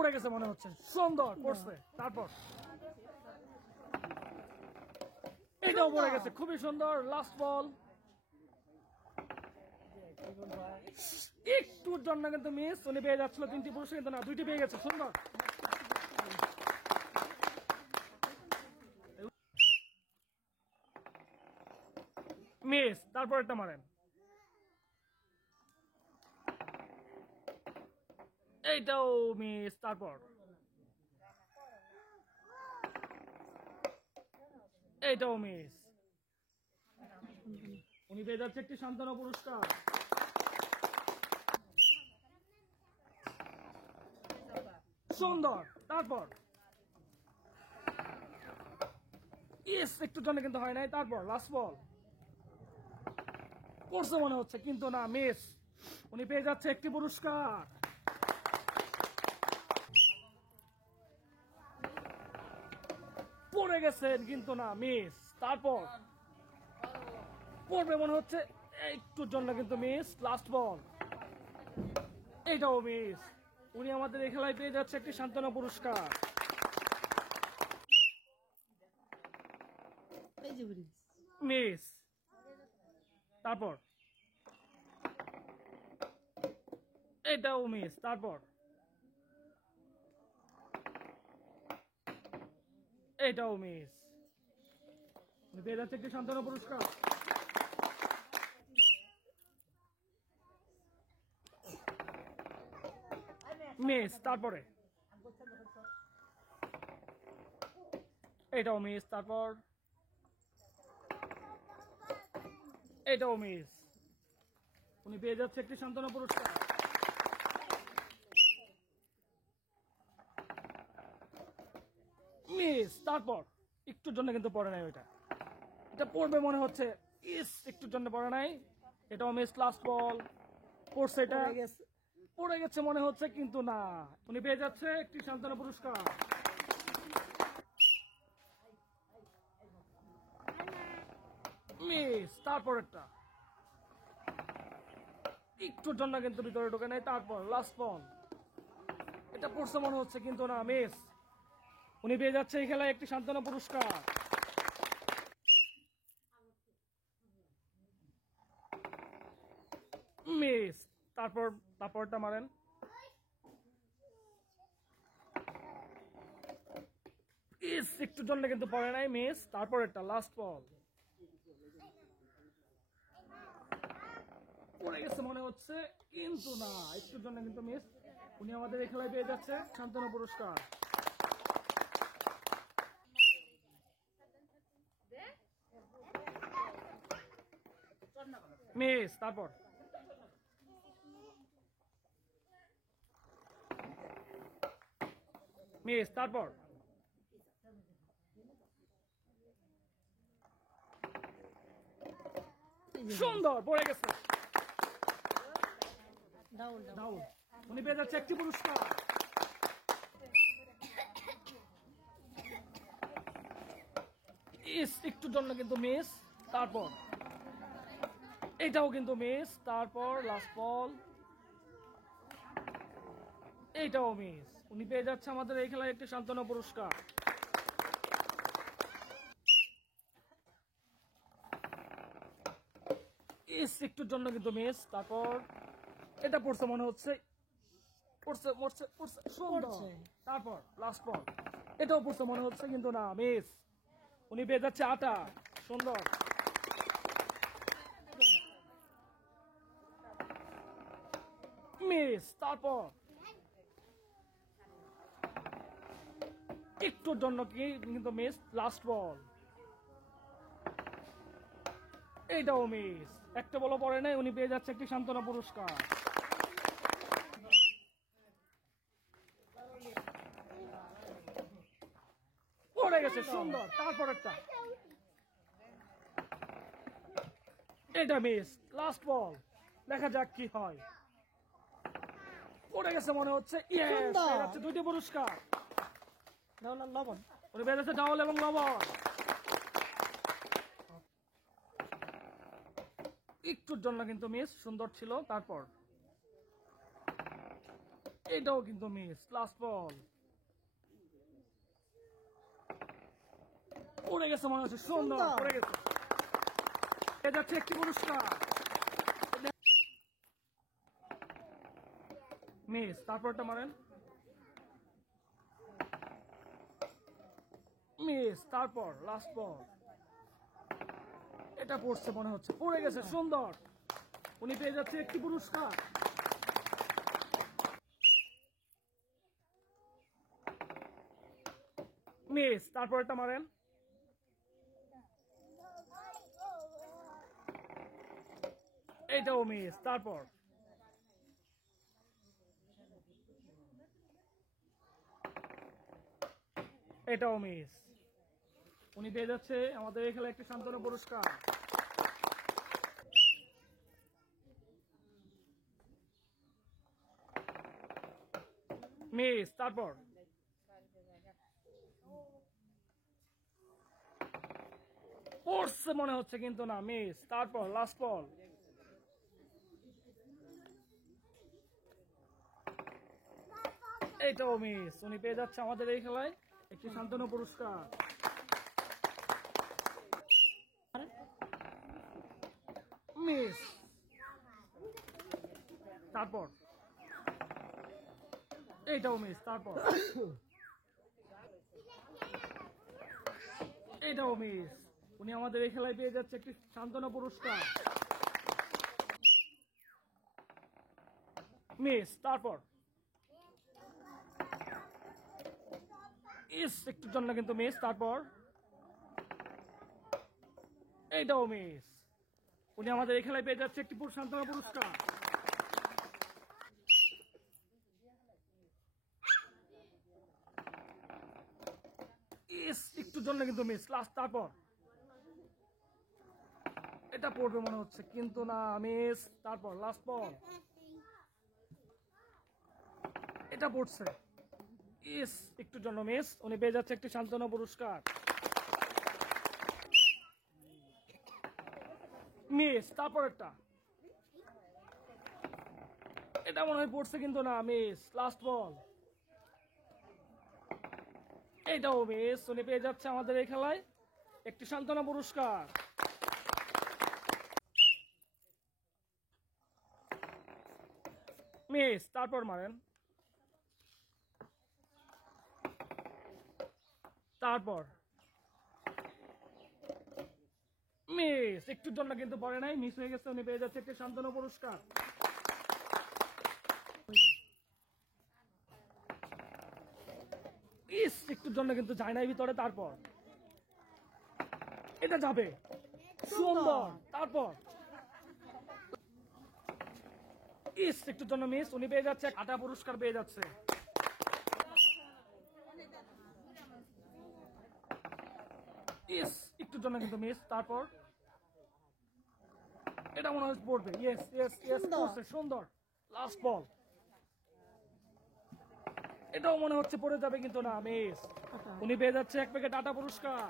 পড়ে গেছে মনে হচ্ছে, সুন্দর পড়ছে। তারপর এটাও পড়ে গেছে, খুবই সুন্দর। লাস্ট বল, একটুর জন্য কিন্তু মিস। উনি পেয়ে যাচ্ছিল 3টি পুরস্কার, কিন্তু না, 2টি পেয়ে গেছে। সুন্দর। মিস, তারপর একটা মারেন। এইটাও মিস। তারপর এইটাও মিস। উনি পেয়ে যাচ্ছে একটি সান্ত্বনা পুরস্কার। সুন্দর। তারপর ইয়েস, একটু জন্য কিন্তু হয় নাই। তারপর লাস্ট বল, করছে মনে হচ্ছে, কিন্তু না, মিস। উনি পেয়ে যাচ্ছে একটি পুরস্কার। পড়ে গেছেন, কিন্তু না, মিস। তারপর পড়বে মনে হচ্ছে, একটুর জন্য কিন্তু মিস। লাস্ট বল, এইটাও মিস। উনি আমাদের এই খেলায় পেয়ে যাচ্ছে একটি সান্ত্বনা পুরস্কার। মিস। তারপর এটাও মিস। তারপর এটাও মিস। উনি পেয়ে যাচ্ছে একটি সান্ত্বনা পুরস্কার। মিস। তারপরে এটাও মিস। তারপর এটাও মিস। উনি পেয়ে যাচ্ছে একটি সান্ত্বনা পুরস্কার। মিস। তারপর একটুর জন্য কিন্তু পড়ে নাই, ওইটা এটা পড়বে মনে হচ্ছে, ইস, একটুর জন্য পড়ে নাই। এটাও মিস। লাস্ট বল, পড়ছে, এটা পড়ে গেছে মনে হচ্ছে, কিন্তু না, উনি পেয়ে যাচ্ছে একটি সান্ত্বনা পুরস্কার। মিস। তারপর একটা একটুর জন্য কিন্তু ভিতরে ঢোকে নাই। তারপর লাস্ট বল, এটা পড়ছে মনে হচ্ছে, কিন্তু না, মিস। উনি পেয়ে যাচ্ছে এই খেলায় একটি সান্ত্বনা পুরস্কার। মিস। তারপরটা মারেন। ইস, একটুর জন্য কিন্তু পড়ে নাই, মিস। তারপর একটা লাস্ট বল, পড়ে গেছে মনে হচ্ছে, কিন্তু না, একটুর জন্য কিন্তু মিস। উনি আমাদের এই খেলায় পেয়ে যাচ্ছে সান্ত্বনা পুরস্কার। মিস। তারপর মিস। তারপর সুন্দর, পড়ে গেছে। ডাউন। উনি পেয়ে যাচ্ছে একটি পুরস্কার। ইস, একটুর জন্য কিন্তু মিস। তারপর এটাও কিন্তু মিস। তারপর লাস্ট বল, এইটাও মিস। উনি পেয়ে যাচ্ছে আমাদের এই খেলায় একটি সান্ত্বনা পুরস্কার। ইস, একটুর জন্য কিন্তু মিস। তারপর এটা পড়ছে মনে হচ্ছে, পড়ছে পড়ছে পড়ছে, সুন্দর। তারপর লাস্ট বল, এটাও পড়ছে মনে হচ্ছে, কিন্তু না, মিস। উনি পেয়ে যাচ্ছে 8টা। সুন্দর। মিস। তারপর একটুর জন্য কি কিন্তু মিস। লাস্ট বল, এইটাও মিস। একটা বলও পড়ে নাই। উনি পেয়ে যাচ্ছে একটি সান্ত্বনা পুরস্কার। পড়ে গেছে, সুন্দর। তারপর একটা, এটা মিস। লাস্ট বল, দেখা যাক কি হয়। পড়ে গেছে মনে হচ্ছে, ইয়েস, পেয়ে যাচ্ছে 2টি পুরস্কার। লবণ, উনি পেয়ে যাচ্ছে ডাউল এবং লবণ। একটুর জন্য কিন্তু মিস, সুন্দর ছিল। তারপর এটাও কিন্তু মিস। লাস্ট বল, পড়ে গেছে মনে হচ্ছে, সুন্দর পড়ে গেছে। এ যাচ্ছে একটি পুরস্কার, মিস। তারপরটা মারেন, মিস। তারপর লাস্ট বল, এটা পড়ছে মনে হচ্ছে, পড়ে গেছে, সুন্দর। উনি পেয়ে যাচ্ছে একটি পুরস্কার, মিস। তারপরটা মারেন, এটাও মিস। তারপর এটাও মিস। উনি পেয়ে যাচ্ছে আমাদের এই খেলায় একটি সান্ত্বনা পুরস্কার, মিস। তারপর পড়ছে মনে হচ্ছে কিন্তু না, মিস। তারপর লাস্ট বল, এইটাও মিস। উনি পেয়ে যাচ্ছে আমাদের এই খেলায় একটি সান্ত্বনা পুরস্কার, মিস। তারপর এইটাও মিস। তারপর এইটাও মিস। উনি আমাদের এই খেলায় পেয়ে যাচ্ছে একটি সান্ত্বনা পুরস্কার, মিস। তারপর একটুর জন্য কিন্তু মিস। তারপর এইটাও মিস। উনি আমাদের এই খেলায় পেয়ে যাচ্ছে একটি সান্ত্বনা পুরস্কার, একটুর জন্য কিন্তু মিস। লাস্ট, তারপর এটা পড়বে মনে হচ্ছে কিন্তু না, মিস। তারপর লাস্ট বল, এটা পড়ছে, একটুর জন্য মিস। উনি পেয়ে যাচ্ছে একটি সান্ত্বনা পুরস্কার, মিস। তারপর একটা, এটা মনে হয় পড়ছে কিন্তু না, মিস। লাস্ট বল, এইটাও মিস। উনি পেয়ে যাচ্ছে আমাদের এই খেলায় একটি সান্ত্বনা পুরস্কার, মিস। তারপর মারেন, তারপর মিস। একটুর জন্য কিন্তু পড়ে নাই, মিস হয়ে গেছে। উনি পেয়ে যাচ্ছে একটি সান্ত্বনা পুরস্কার, একটুর জন্য কিন্তু যায় নাই ভিতরে। তারপর এটা যাবে, সুন্দর। তারপর একটুর জন্য মিস। উনি পেয়ে যাচ্ছে আটা পুরস্কার, পেয়ে যাচ্ছে, একটুর জন্য কিন্তু মিস। তারপর এটা মনে হয় পড়বে, ইয়েস ইয়েস ইয়েস, পড়ছে, সুন্দর। লাস্ট বল, এটাও মনে হচ্ছে পড়ে যাবে কিন্তু না, মিস। উনি পেয়ে যাচ্ছে এক প্যাকেট আটা পুরস্কার।